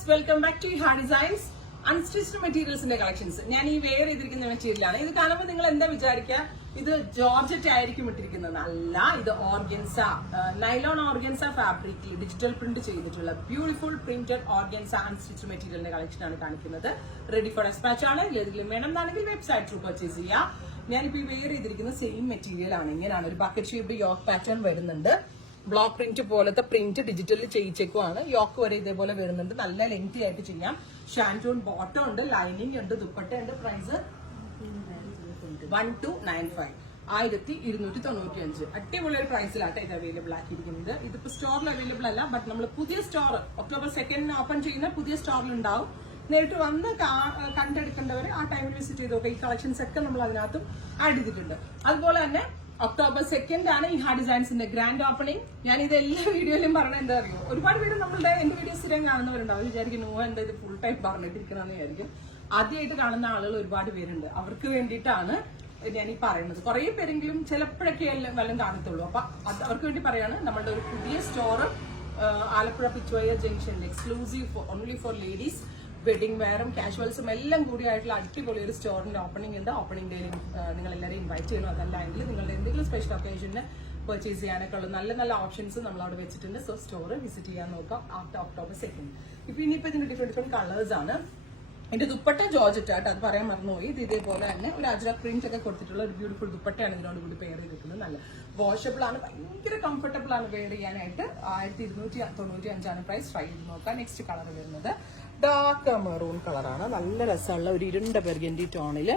Viewers, welcome back to Ha designs. Unstitched മെറ്റീരിയൽസിന്റെ collections. ഞാൻ ഈ വെയർ ചെയ്തിരിക്കുന്ന മെറ്റീരിയലാണ്. ഇത് കാണുമ്പോൾ നിങ്ങൾ എന്താ വിചാരിക്കുക, ഇത് ജോർജറ്റ് ആയിരിക്കും ഇട്ടിരിക്കുന്നത്? അല്ല, ഇത് ഓർഗൻസ, നൈലോൺ ഓർഗൻസ ഫാബ്രിക്കിൽ ഡിജിറ്റൽ പ്രിന്റ് ചെയ്തിട്ടുള്ള ബ്യൂട്ടിഫുൾ പ്രിന്റഡ് ഓർഗൻസ അൺസ്റ്റിച്ച്ഡ് മെറ്റീരിയലിന്റെ കളക്ഷൻ ആണ് കാണിക്കുന്നത്. റെഡി ഫോർ ഡെസ്പാച്ച് ആണ്. ഏതെങ്കിലും വേണമെന്നാണെങ്കിൽ വെബ്സൈറ്റ് ത്രൂ പർച്ചേസ് ചെയ്യാം. ഞാനിപ്പോ ഈ വെയർ ചെയ്തിരിക്കുന്ന സെയിം മെറ്റീരിയൽ ആണ്. ഇങ്ങനെയാണ് ഒരു ബക്കറ്റ് ഷേപ്ഡ് യോക്ക് പാറ്റേൺ വരുന്നുണ്ട്. ബ്ലോക്ക് പ്രിന്റ് പോലത്തെ പ്രിന്റ് ഡിജിറ്റലിൽ ചെയ്യിച്ചേക്കുവാണ്. യോക്ക് വരെ ഇതേപോലെ വരുന്നുണ്ട്. നല്ല ലെങ്തി ആയിട്ട് ചെയ്യാം. ഷാൻറ്റൂൺ ബോട്ടം ഉണ്ട്, ലൈനിങ് ഉണ്ട്, ദുപ്പട്ട ഉണ്ട്. പ്രൈസ് 1295, 1295. അടിപൊളി ഒരു പ്രൈസിലാട്ടെ ഇത് അവൈലബിൾ ആക്കിയിരിക്കുന്നത്. ഇതിപ്പോ സ്റ്റോറിൽ അവൈലബിൾ അല്ല, ബട്ട് നമ്മൾ പുതിയ സ്റ്റോർ ഒക്ടോബർ 2 ഓപ്പൺ ചെയ്യുന്ന പുതിയ സ്റ്റോറിൽ ഉണ്ടാവും. നേരിട്ട് വന്ന് കണ്ടെടുക്കേണ്ടവർ ആ ടൈമിൽ വിസിറ്റ് ചെയ്ത് നോക്കാം. ഈ കളക്ഷൻസ് ഒക്കെ നമ്മൾ അതിനകത്തും ആഡ് ചെയ്തിട്ടുണ്ട്. അതുപോലെ തന്നെ ഒക്ടോബർ 2 ആണ് ഈ ഹാ ഡിസൈൻസിന്റെ ഗ്രാൻഡ് ഓപ്പണിംഗ്. ഞാൻ ഇത് എല്ലാ വീഡിയോയിലും പറഞ്ഞത് എന്താ അറിയോ, ഒരുപാട് പേര് നമ്മളുടെ എന്റെ വീഡിയോ സ്ഥിരം കാണുന്നവരുണ്ടാവും. വിചാരിക്കും എന്താ ഇത് ഫുൾ ടൈം പറഞ്ഞിട്ടിരിക്കണമെന്ന് വിചാരിക്കും. ആദ്യമായിട്ട് കാണുന്ന ആളുകൾ ഒരുപാട് പേരുണ്ട്. അവർക്ക് വേണ്ടിയിട്ടാണ് ഞാൻ ഈ പറയുന്നത്. കുറെ പേരെങ്കിലും ചിലപ്പോഴൊക്കെ വല്ലതും കാണത്തുള്ളൂ. അപ്പൊ അവർക്ക് വേണ്ടി പറയാണ്, നമ്മളുടെ ഒരു പുതിയ സ്റ്റോർ ആലപ്പുഴ പിച്ചുവയ്യ ജംഗ്ഷനിൽ exclusive only for ladies wedding വെയറും കാഷ്വൽസും എല്ലാം കൂടി ആയിട്ടുള്ള അടിപൊളി ഒരു സ്റ്റോറിന്റെ ഓപ്പണിംഗ് ഉണ്ട്. ഓപ്പണിംഗ് ഡേയിൽ നിങ്ങൾ എല്ലാവരും ഇൻവൈറ്റ് ചെയ്യണം. അതല്ല എങ്കിൽ നിങ്ങളുടെ എന്തെങ്കിലും സ്പെഷ്യൽ ഒക്കേഷന് പർച്ചേസ് ചെയ്യാനൊക്കെ ഉള്ള നല്ല നല്ല ഓപ്ഷൻസ് നമ്മൾ അവിടെ വെച്ചിട്ടുണ്ട്. സോ സ്റ്റോർ വിസിറ്റ് ചെയ്യാൻ നോക്കാം ആഫ്റ്റർ ഒക്ടോബർ 2. ഇപ്പൊ ഇനിയിപ്പോ ഇതിന്റെ ഡിഫറെന്റ് കളേഴ്സ് ആണ്. എന്റെ ദുപ്പട്ട ജോർജറ്റ് ആയിട്ട്, അത് പറയാൻ മറന്നുപോയി. ഇത് ഇതേപോലെ തന്നെ ഒരു അജ്രക് പ്രിന്റ് ഒക്കെ കൊടുത്തിട്ടുള്ള ഒരു ബ്യൂട്ടിഫുൾ ദുപ്പട്ടയാണ് ഇതിനോട് കൂടി പെയർ ചെയ്തിരിക്കുന്നത്. നല്ല വാഷബിൾ ആണ്, ഭയങ്കര കംഫർട്ടബിൾ ആണ് വെയർ ചെയ്യാനായിട്ട്. 1295 പ്രൈസ്. ട്രൈ ചെയ്ത് നോക്കാം. നെക്സ്റ്റ് കളർ വരുന്നത് ഡാർക്ക് മെറൂൺ കളറാണ്. നല്ല രസമുള്ള ഒരു ഇരുണ്ട ബെർഗൻഡി ടോണില്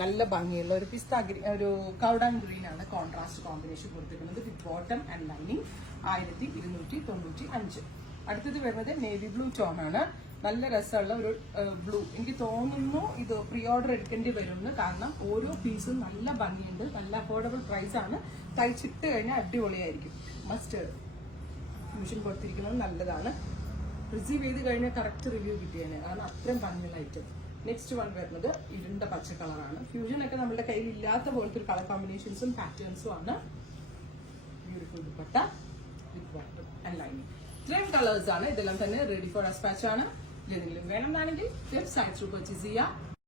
നല്ല ഭംഗിയുള്ള ഒരു പിസ്ത ഒരു കൗഡാൻ ഗ്രീൻ ആണ് കോൺട്രാസ്റ്റ് കോമ്പിനേഷൻ കൊടുത്തിരിക്കുന്നത്. വിത്ത് ബോട്ടം ആൻഡ് ലൈനിങ്. 1295. അടുത്തത് വരുന്നത് നേവി ബ്ലൂ ടോൺ ആണ്. നല്ല രസമുള്ള ഒരു ബ്ലൂ. എനിക്ക് തോന്നുന്നു ഇത് പ്രീ ഓർഡർ എടുക്കേണ്ടി വരുമെന്ന്. കാരണം ഓരോ പീസും നല്ല ഭംഗിയുണ്ട്. നല്ല അഫോർഡബിൾ പ്രൈസ് ആണ്. തയ്ച്ചിട്ട് കഴിഞ്ഞാൽ അടിപൊളിയായിരിക്കും. മസ്റ്റേർഡ് ഫ്യൂഷൻ കൊടുത്തിരിക്കുന്നത് നല്ലതാണ്. റിസീവ് ചെയ്ത് കഴിഞ്ഞാൽ കറക്റ്റ് റിവ്യൂ കിട്ടിയാണ്. കാരണം അത്രയും ഭംഗിയുള്ള ഐറ്റം. നെക്സ്റ്റ് വൺ വരുന്നത് ഇരുണ്ട പച്ച കളറാണ്. ഫ്യൂഷൻ ഒക്കെ നമ്മുടെ കയ്യിൽ ഇല്ലാത്ത പോലത്തെ ഒരു കളർ കോമ്പിനേഷൻസും പാറ്റേൺസും ആണ്. Beautiful dupatta with bottom and lining. ഇത്രയും കളേഴ്സ് ആണ്. ഇതെല്ലാം തന്നെ റെഡി ഫോർ ഡെസ്പാച്ച് ആണ്. ഏതെങ്കിലും വേണമെന്നാണെങ്കിൽ വെബ്സൈറ്റ് ത്രൂ പർച്ചേസ് ചെയ്യാം.